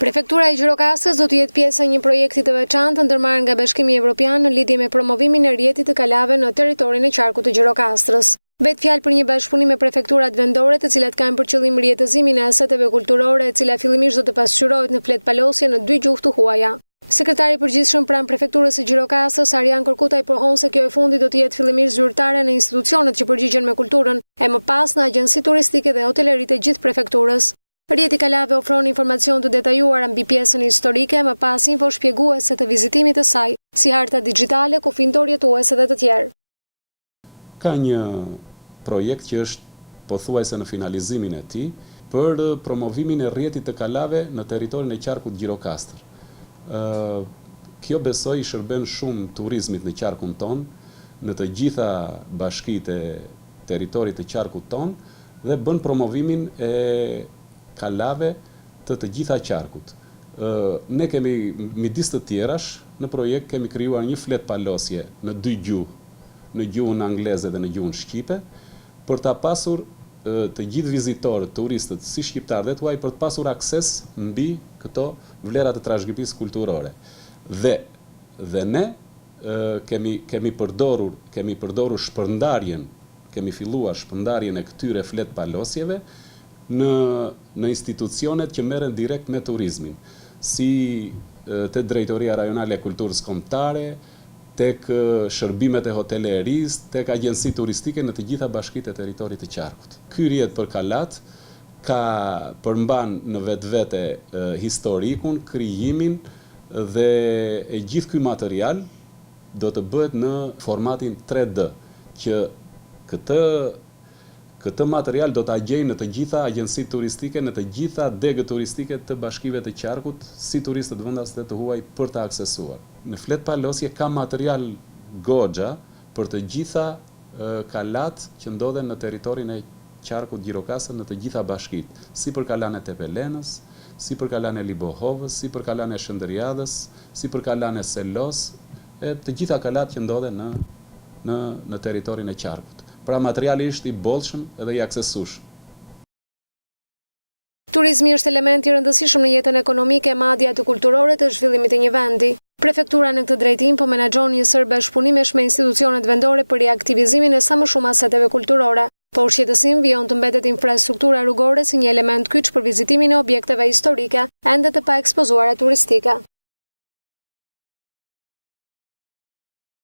Prefektura e Gjirokastës do të jetë pjesë e një projekti të veçantë ndërmarrë nga Bashkimi Evropian në lidhje me promovimin e rrjetit të kalave në territorin e qarkut të Gjirokastrës. Bëhet fjalë për një bashkëpunim me prefekturat vendore, të cilat kanë për qëllim rrjetëzimin e aseteve kulturore, e cila fillimisht do të pasqyrohet në flet palosje në 2 gjuhë të huaja. Sekretari i përgjithshëm pranë prefekturës së Gjirokastrës, Arjan Kërkutaj, pohon se kjo e fundit do të jetë fillimisht zyrtare në institucionet që përgjigjen me kulturën, e më pas në agjenci turistike dhe hotelerit e gjithë prefekturës. Rrjeti kalave ofron informacion të detajuar mbi pjesën historike, më pas info shpjeguese të vizitimit të saj, si harta digjitale, kufindor jetuese dhe të tjerë. Ka një projekt që është pothuajse në finalizimin e tij për promovimin e rrjetit të kalave në territorin e qarkut Gjirokastër. Kjo besoj i shërben shumë turizmit në qarkun ton, në të gjitha bashkitë e territorit të qarkut ton dhe bën promovimin e kalave të gjitha qarkut. Ne kemi midis të tjerash në projekt kemi krijuar një flet palosje në 2 gjuhë, në gjuhën angleze dhe në gjuhën shqipe, për ta pasur të gjithë vizitorët, turistët, si shqiptarë dhe tuaj, për të pasur akses mbi këto vlera të trashëgimisë kulturore. Dhe ne kemi përdorur shpërndarjen, kemi filluar shpërndarjen e këtyre flet palosjeve në institucionet që merren direkt me turizmin, si te Drejtoria Rajonale e Kulturës Kombëtare, tek shërbimet e hotelerisë, tek agjenci turistike në të gjitha bashkitë e territorit të qarkut. Ky rrjet për kalat ka përmban në vetvete historikun, krijimin dhe e gjithë ky material do të bëhet në formatin 3D, që këtë material do ta gjejnë në të gjitha agjencitë turistike, në të gjitha degët turistike të bashkive të qarkut, si turistët vendas të huaj për ta aksesuar. Në flet palosje ka material goxha për të gjitha kalat që ndodhen në territorin e qarkut Gjirokastër në të gjitha bashkitë, si për kalan e Tepelenës, si për kalan e Libohovës, si për kalan e Shëndëriadës, si për kalan e Selos, e të gjitha kalat që ndodhen në territorin e qarkut. Pra materiali është i bollshëm dhe i aksesueshëm. Turizmi është element i rëndësishëm në jetën ekonomike, madje atë kulturore të zhvillimit të një vendi. Prefektura në këtë drejtim po menaxhon një sër bashkëpunimesh me institucionet vendore për riaktivizimin e sa më shumë aseteve kulturore. Por shqetësim vijon të mbetet infrastruktura rrugore si një element kyç për vizitimin e objekteve historike, ende të paekspozuara turistike.